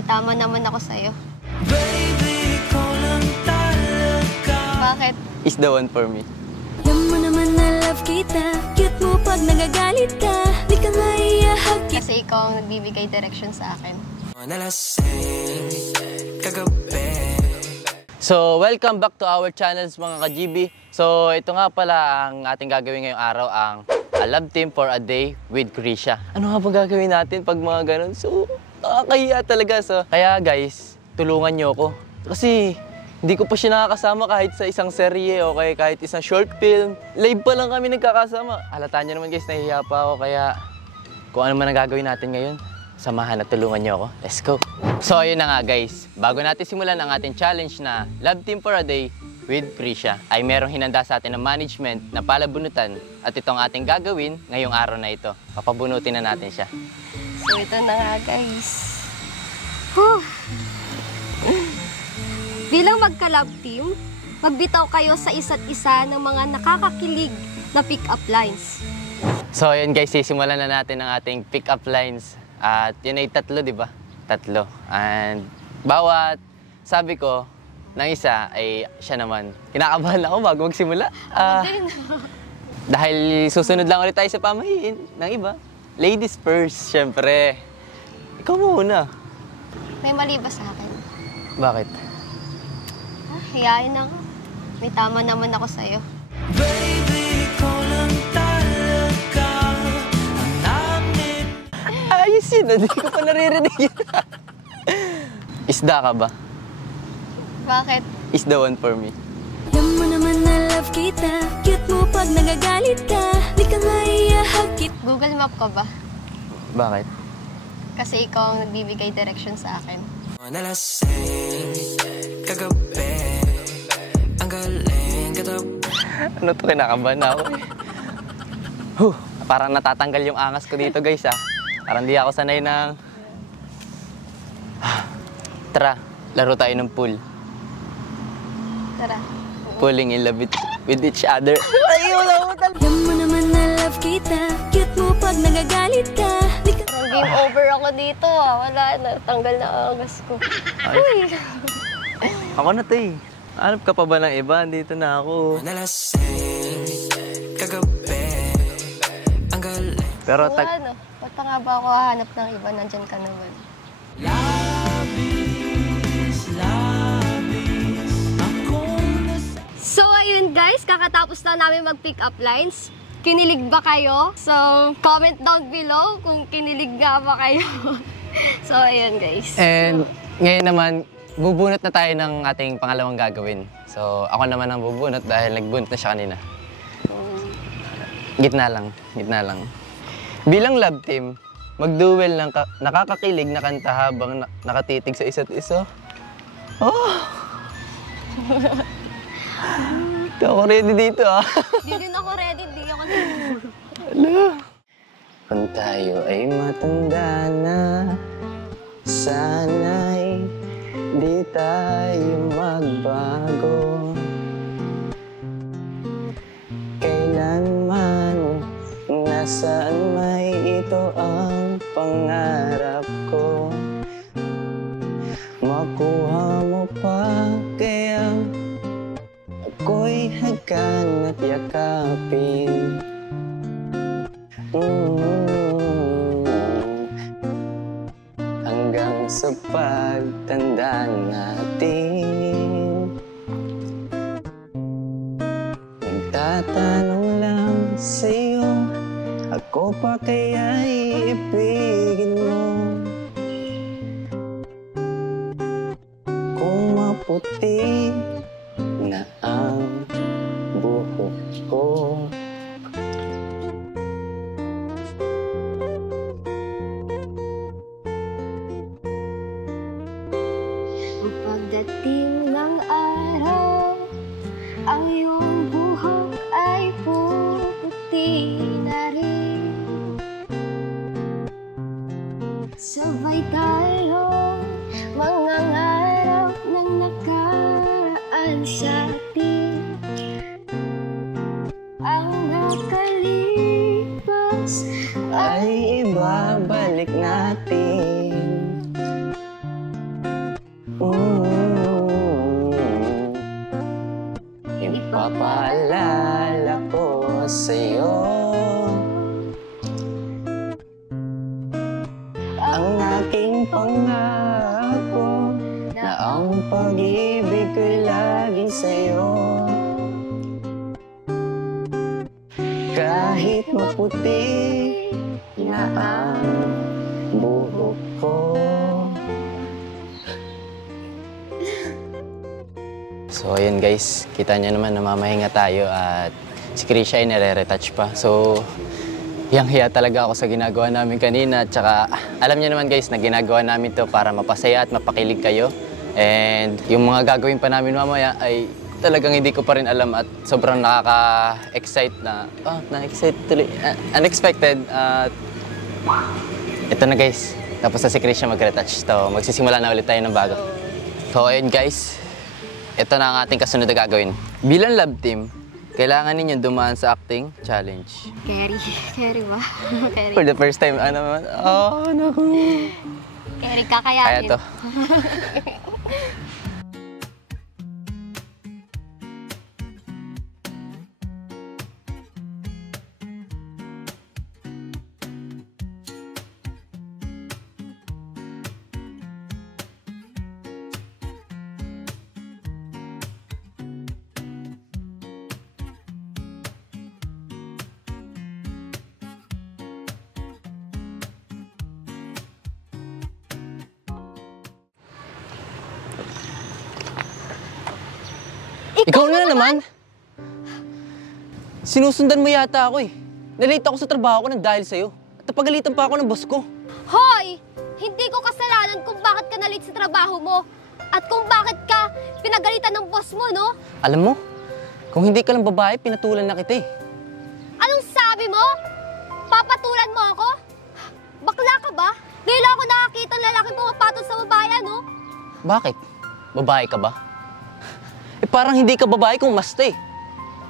May tama naman ako sa'yo. Baby, ikaw lang talaga. Bakit? Is the one for me. Alam mo naman na love kita. Cute mo pag nagagalit ka. Di ka maiyahag kita. Kasi ikaw ang nagbibigay direction sa akin. Nalasing kagabi. So, welcome back to our channels mga ka-GB. So, ito nga pala ang ating gagawin ngayong araw, ang A Love Team for a Day with Krisha. Ano nga ba gagawin natin pag mga ganun? So, nakakahiya talaga. So, kaya guys, tulungan nyo ako. Kasi, hindi ko pa siya nakakasama kahit sa isang serye o kahit isang short film. Live pa lang kami nagkakasama. Halata nyo naman guys, nahihiya pa ako. Kaya, kung ano man ang gagawin natin ngayon, samahan at tulungan nyo ako. Let's go! So, ayun na nga guys. Bago natin simulan ang ating challenge na Love Team for a Day with Krisha, ay merong hinanda sa atin ng management na palabunutan. At itong ating gagawin ngayong araw na ito. Papabunutin na natin siya. So, ito na nga, guys. Whew. Bilang magka-love team, magbitaw kayo sa isa't isa ng mga nakakakilig na pick-up lines. So, ayun guys, sisimulan na natin ang ating pick-up lines. At yun ay tatlo, di ba? Tatlo. And bawat sabi ko ng isa ay siya naman. Kinakabahan ako bago magsimula. Dahil susunod lang ulit tayo sa pamahiin ng iba. Ladies first, syempre. Ikaw muna. May mali ba sa akin? Bakit? Hiyain ako. May tama naman ako sa'yo. Baby, ikaw lang talaga ang namin. Ayos yun, hindi ko pa naririnig yun. Isda ka ba? Bakit? Is the one for me. Alam mo naman na love kita. Cute mo pag nagagalit ka. Di ka maiyahag kita. Google Map ka ba? Bakit? Kasi ikaw ang nagbibigay direction sa akin. Nalasing kagabi. Ang galing katabi. Ano to, kinakabahan na ako eh. Parang natatanggal yung angas ko dito guys ah. Parang di ako sanay ng... Tara, laro tayo ng pool. Tara. Pulling in love with each other. Ayun, nakutal! Alam mo naman na love kita. Cute mo pag nagagalit ka. Di ka... Parang game over ako dito ah. Wala na. Tanggal na ang angas ko. Uy! Ako na to eh. Hanap ka pa ba ng iba? Dito na ako. Nalasing kagabi. Ang galing. Pero Oo, ano? Ba't pa nga ba ako hahanap ng iba? Nandyan ka naman. So, ayun guys. Kakatapos na namin mag-pick up lines. Kinilig ba kayo? So, comment down below kung kinilig nga ba kayo. So, ayun guys. And ngayon naman, bubunot na tayo ng ating pangalawang gagawin. So, ako naman ang bubunot dahil nagbunot na siya kanina. Gitna lang. Bilang love team, mag-duel ng nakakakilig na kanta habang nakatitig sa isa't isa. Oh! Hindi ako ready dito ah. Di din ako ready. Di ako ready. Hala. Kung tayo ay matanda na, sana'y di tayo magbago. Kailanman, nasaan may ito ang pangarap ko. Makuha mo pa, kaya ako'y hagkan at yakapin. Hanggang sa pagtanda natin, nagtatanong lang sa'yo, ako pa kaya'y ibigin mo? Kung maputi na ang buhok ko, Ang pagdating ng araw, ang iyong buhok ay puputi na rin. Sabay tayo mangangarap ng nakaraan sa atin. Ang nakalipas ay ibabalik natin. Ipapaalala ko sa'yo ang aking pangako na ang pag-ibig ko'y lagi sa'yo. Kahit maputi na ang buhok ko. So ayun guys, kita niyo naman namamahinga tayo at si Krisha ay nare-retouch pa. So hiyang-hiya talaga ako sa ginagawa namin kanina. At saka alam niyo naman guys na ginagawa namin to para mapasaya at mapakilig kayo. And yung mga gagawin pa namin mamaya ay talagang hindi ko pa rin alam at sobrang nakaka-excite na, na-excite tuloy, unexpected. At ito na guys, tapos na si Krisha mag-retouch. So magsisimula na ulit tayo ng bago. So ayun guys, ito na ang ating kasunod na gagawin. Bilang love team, kailangan ninyo dumaan sa acting challenge. Carry ba? Carry. For the first time, ano naman? Oh, naku. Carry, kakayanin. Kaya to. Ikaw na naman? Sinusundan mo yata ako eh. Nalate ako sa trabaho ko nang dahil sa'yo. At napagalitan pa ako ng boss ko. Hoy! Hindi ko kasalanan kung bakit ka na-late sa trabaho mo. At kung bakit ka pinagalitan ng boss mo, no? Alam mo, kung hindi ka lang babae, pinatulan na kita eh. Anong sabi mo? Papatulan mo ako? Bakla ka ba? Ngayon lang ako nakakita ng lalaki pumapatol sa babae, no? Bakit? Babae ka ba? Eh parang hindi ka babae kung masta eh.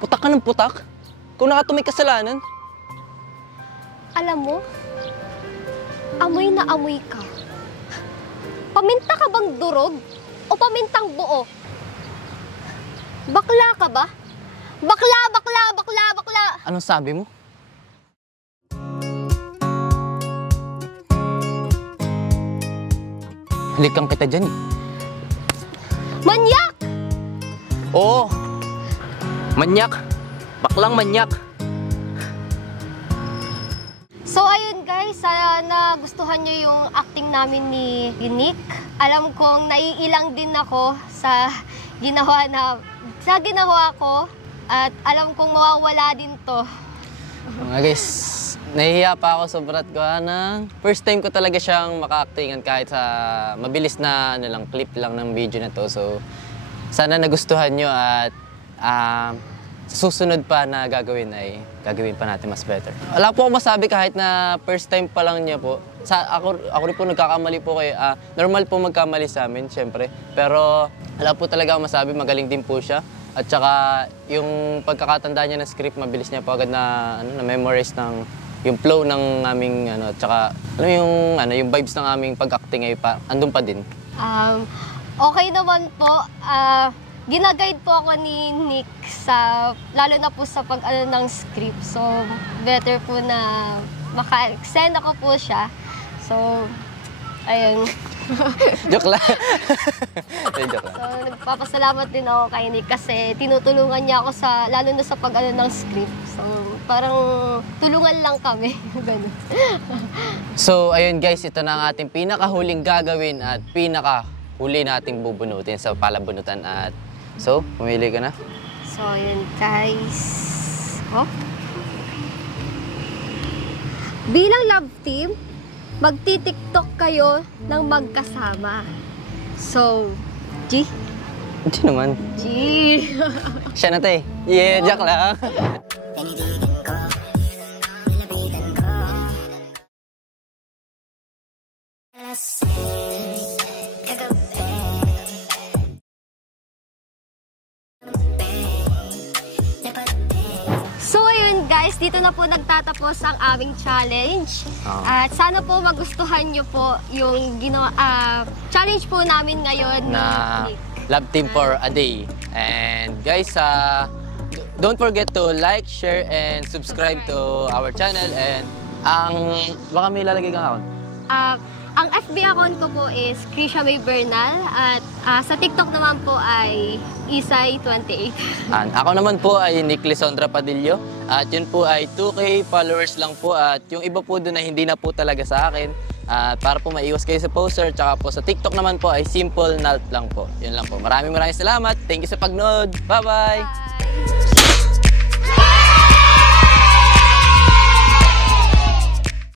Putak ka ng putak. Kung nakatumay kasalanan. Alam mo, amoy na amoy ka. Paminta ka bang durog? O pamintang buo? Bakla ka ba? Bakla, bakla, bakla, bakla! Anong sabi mo? Halikang kita dyan eh. Manyak! Oo. Manyak. Baklang manyak. So ayun guys, sana gustuhan nyo yung acting namin ni Nick. Alam kong naiilang din ako sa ginawa ko at alam kong mawawala din to. Mga guys, nahihiya pa ako sa brat ko ng first time ko talaga siyang maka-actingan kahit sa mabilis na clip lang ng video na to. So sana nagustuhan nyo at sa susunod pa na gagawin ay gagawin pa natin mas better. Wala po ako masabi kahit na first time pa lang niya po. Ako rin po nagkakamali po kayo. Normal po magkamali sa amin, syempre. Pero wala po talaga ako masabi, magaling din po siya. At saka yung pagkakatanda niya ng script, mabilis niya po agad na memorize ng yung flow ng aming at saka yung vibes ng aming pag-acting ay andun pa din. Okay naman po. Ginaguide po ako ni Nick lalo na po sa pag-ano ng script. So, better po na maka-extend ako po siya. So, ayun. Joke lang. Joke lang. So, nagpapasalamat din ako kay Nick kasi tinutulungan niya ako lalo na sa pag-ano ng script. So, parang tulungan lang kami. Ganun. So, ayun guys, ito na ang ating pinakahuling gagawin at pinakahuli nating bubunutin sa palabunutan at so, pumili ka na. So, ayun guys. Oh. Bilang love team, magti-TikTok kayo ng magkasama. So, G? G naman. G! Siya na te. Yeah, joke lang. dito na po nagtatapos ang aming challenge. Oo. At sana po magustuhan nyo po yung challenge po namin ngayon na ni Nick. Love Team for a Day. And guys, don't forget to like, share, and subscribe to our channel. And baka may lalagay kang account. Ang FB account ko po is Krisha May Bernal at sa TikTok naman po ay Isay28. And ako naman po ay Nick Lisondra Padillo. At yun po ay 2K followers lang po. At yung iba po doon na hindi na po talaga sa akin. At para po maiwas kayo sa poster. Tsaka po sa TikTok naman po ay Simple Nalt lang po. Yun lang po. Maraming salamat. Thank you sa pagnood. Bye-bye!